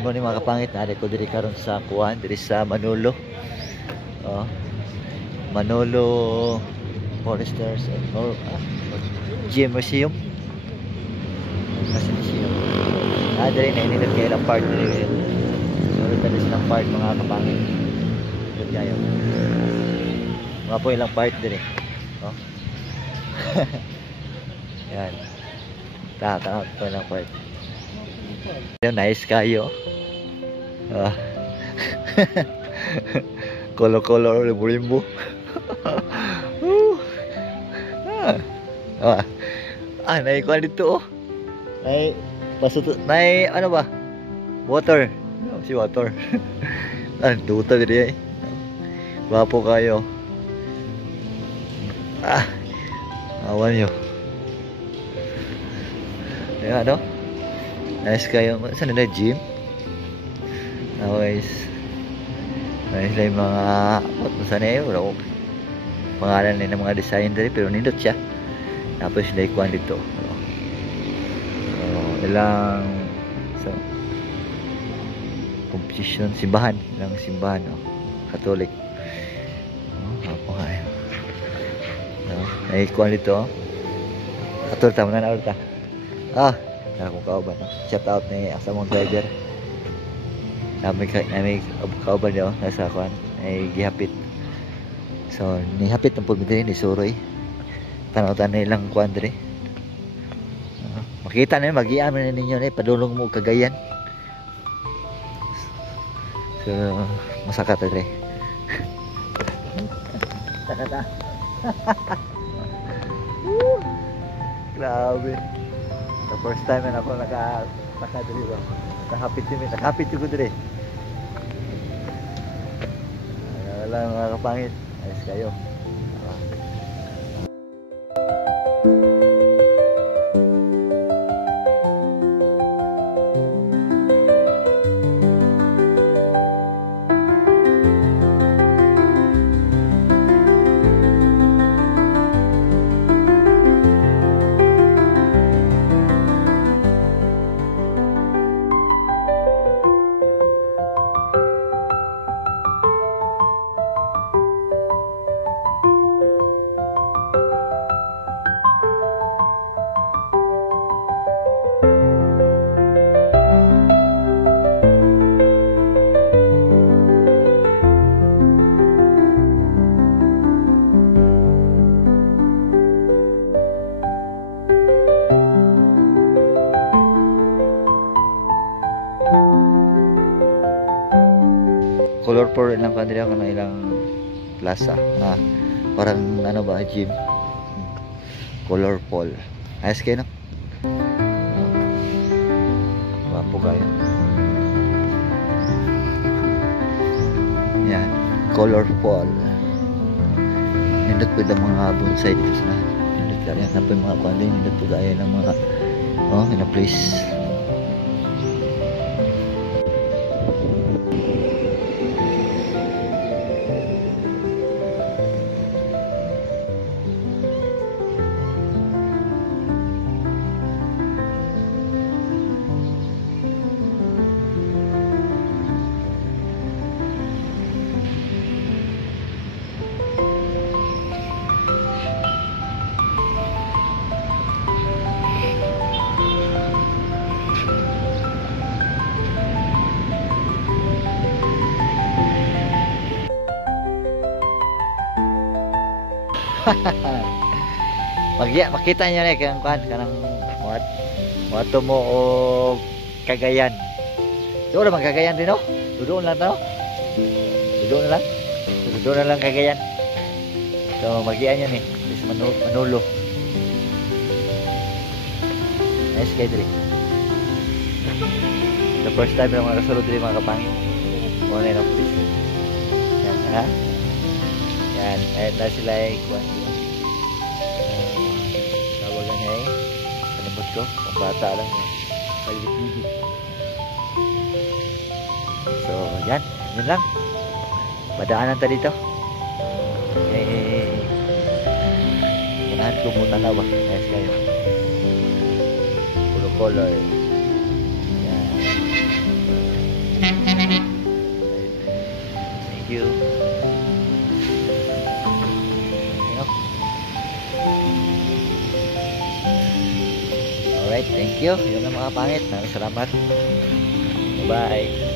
Mo ni mga kapangit na ko diri karon sa kuan diri sa Manolo. Oh, Manolo Foresters or GM Museum. Kasi museum. Diri na inilot kayo ng part diri. Sunod na silang part mga kapangit. Good kayo. Mga po ilang part diri. Oh. Yan. Tama po ilang part. Nice kayo. Color rainbow. Naikuha dito oh. May ano ba? Water. Si water. Duta diri eh. Wapo kayo. Awan nyo. Ayan ano? Nice kayo. Saan na gym? Nice. Nice lang yung mga saan na yun? Wala ko pangalan na yung mga design dali pero nindot siya. Tapos sila ikuan dito. Ilang competition, simbahan. Ilang simbahan. Catholic. Ako nga yun. Naikuan dito. Atul tama na ulit kung kauban shout out ni asamong driver may kauban niyo nasa kuan ay gihapit so nihapit ang pulmi ni Suroy tanaw-tan na ilang kuan diri makita na mag-iaman na ninyo padulong mo Cagayan so masaka ta diri tata grabe. The first time na ako nakadiri ba. Nakapit ko diri. Wala mga kapangit. Ayos kayo. Color for ilang kanila kung ilang plaza parang ano ba gym colorful ayos kayo no wapo kayo yan colorful nindot po ng mga bonsai dito sa nindot ka yan napin mga kuwan din nindot po gaya ng mga in a place makita nyo na kang kuhan kanang wato mo o Cagayan doon naman Cagayan din no doon lang doon na lang Cagayan so magian nyo ni Manolo nice kayo diri the first time na mga kasulod diri mga kapangit muna yun ang please yan yan na sila kuhan ko kung bata lang paligid so yan lang padaanan ta dito ganahan ko muna na ba ayos kayo puro color yan you. Yep. Alright, thank you. Yun ang mga pangit. Maraming salamat. Bye.